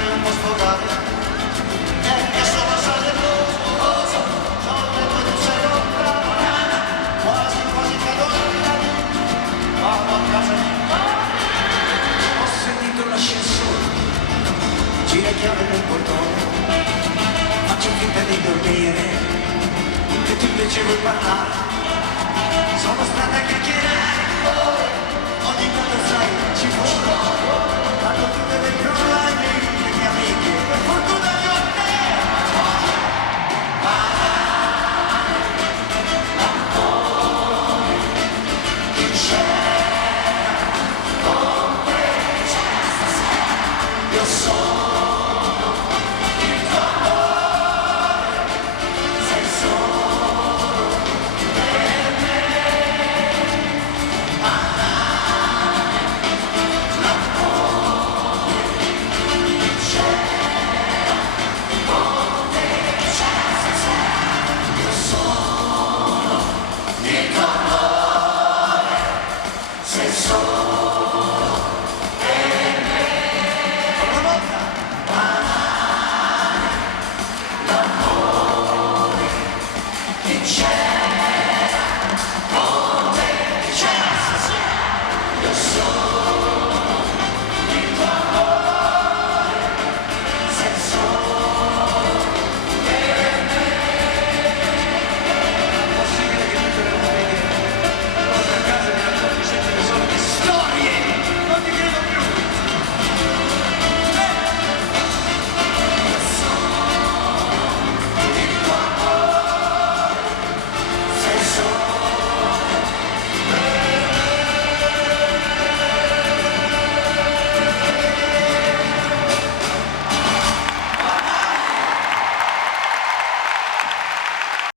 troverai un posto dare e sono sale blues, sono detto tu sei lontana, quasi quasi cado in piedi, vado a casa di mare. Ho sentito l'ascensore, gira chiave nel portone, faccio finta di dormire, che tu invece vuoi parlare, sono stata a chiacchierare, ogni tanto sai ci fumo, quando tu deve trovare le mie amiche, per fortuna io a te, chi c'è con te, io sono